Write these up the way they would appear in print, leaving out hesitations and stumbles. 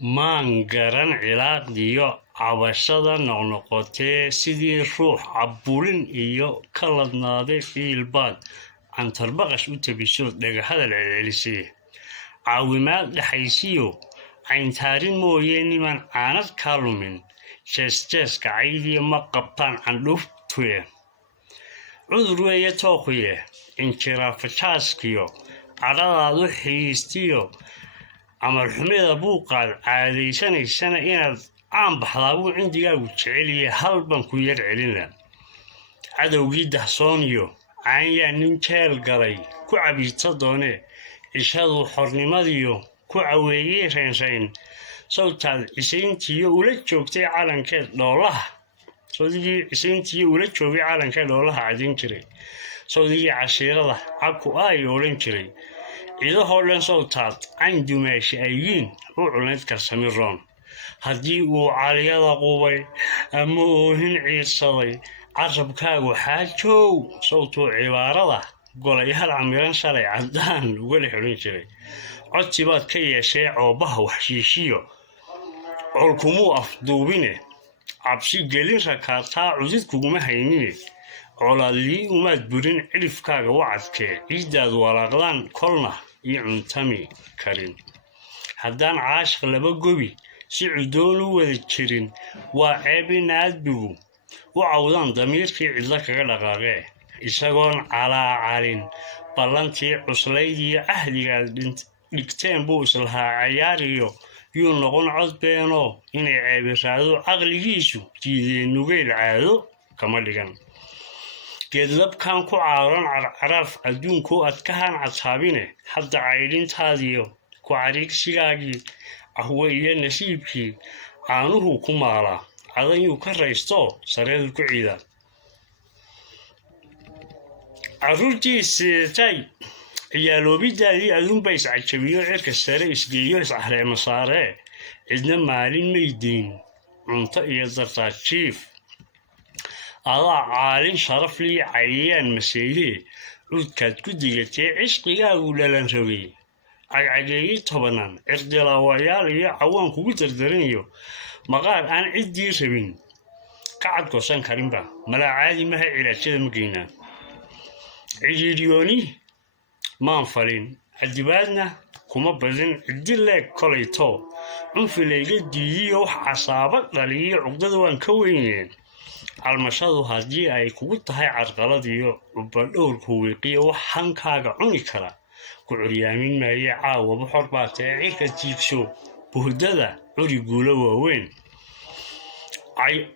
maan garan cilaaqdiyo cabashada noqnoqotee sidii ruux cabburin iyo ka ladnaaday ciilbaad cantarbaqash u tabiso dhagahadal celcelisay caawimaad dhaxaysiyo cayntaarin mooyee niman aanad kaa lumin jeesjeeska caydiya ma qabtaan candhuuftuye cudur weeye tooqiye injiraafajaaskiyo cadhadaad u xiistiyo amarxumida buuqaad caadaysanaysana inaad caan baxdaa buu cindigaagu jeceliye hal baan ku yar celina cadowgii dahsooniyo caanyaa nin jeel galay ku cabiidsa doone cishaduu xornimadiyo ku caweeyey raynrayn sawtaad cisayntiiyo ula joogtay calankeed dhoolaha sawdigii cisayntiiyo ula joogay calankeed dhoolaha cadin jiray sawdigii cashiirada cabku ay odhan jiray cidahoo dhan sawtaad cayn dumaashi aygiin u cunayd karsami roon haddii uu caliyada qubay ama oohin ciidsaday carabkaagu xaajow sawtuu cibaarada golayaal camiran shalay caddaan ugala xidhan jiray codsi baad ka yeeshee coobaha waxshiishiyo colkumuu afduubine cabsi gelin rakaataa cudid kuguma haynine colaadlii umaad burin cidhifkaaga wacadkee ciiddaad walaaqdaan kolna iyo cuntami karin haddaan caashiq laba gobi si cudoon u wada jirin waa ceeb in aadbigu u cawdaan damiirkii cidlo kaga dhaqaaqee isagoon calaacalin ballantii cuslayd iyo cahdigaad dhigteen buu islahaa cayaariyo yuu noqon cod beenoo inay ceebiraado caqligiisu diideen nugeyl caado kama dhigan geedlabkan ku caaran carcaraaf adduunkuu adkahan cadsaabine hadda caydhintaadiyo ku cariigsigaagii ahwe iyo nasiibkii caanuhuu ku maalaa cadanyuu ka raysto sareedu ku ciida carruurtii siitay ciyaaloobidaadii adunba iscajabiyo cirka sare isgeeyo iscaleema saaree cidna maalin maydayn cunto iyo dartaajiif adaa caalin sharaflii cayayaan maseeyee cudkaad ku digatee cishqigaagu dhalan rogay cagcageeyey tobanan cirdilawayaal iyo cawaan kugu dardaranayo maqaar aan ciddii rabin ka cadgoosan karinba malaa caadi maha cilaajada ma geynaa cidhiidhiyooni maan falin cadibaadna kuma badin ciddi leeg kolayto cunfilayga diidiyo wax casaaba dhaliyo cuqdada waan ka weyneen calmashadu haddii ay kugu tahay carqaladiyo cubadhowrku wiiqiyo wax hankaaga cuni kara ku curyaamin maaye caawaba xor baa tae cirka jiibso buhdada curi guulo waaweyn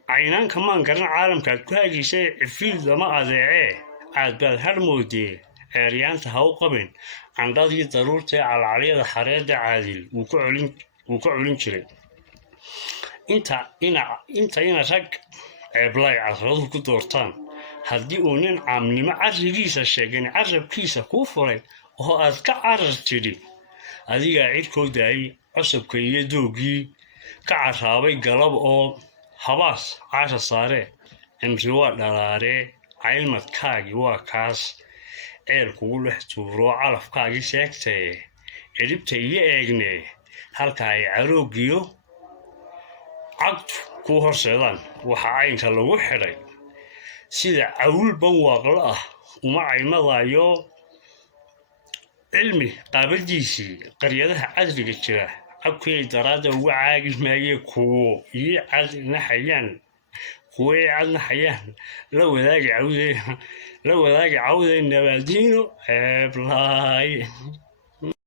caynaanka maan garan caalamkaad ku hagaysay cifiid lama adeecee aad baad har moodee ceeryaanta ha u qabin candhadii daruurtae calcalyada xareedda caadil wuu ka colin jiray inta ina rag ceeblay casraduhu ku doortaan haddii uu nin caamnimo carrigiisa sheegan carabkiisa kuu furay oo aad ka carar tidhi adigaa cidkoo daayay cosabka iyo doogii ka carraabay galab oo habaas caasha saaree cimri waa dhalaaree caylmadkaagii waa kaas ceel kugu dhex tuuroo calafkaagii sheegtaye cidhibta iyo eegnee halka ay caroogiyo cagtu kuu horseedaan waxaa caynka lagu xidhay sida cawl banwaaqlo ah uma caymadayo cilmi qaabadiisii qaryadaha cadriga jira cabkuyay daraadda uga caagi maayee kuwii cadnaxayaan la wadaagi cawdee nabaadiino ceeblaay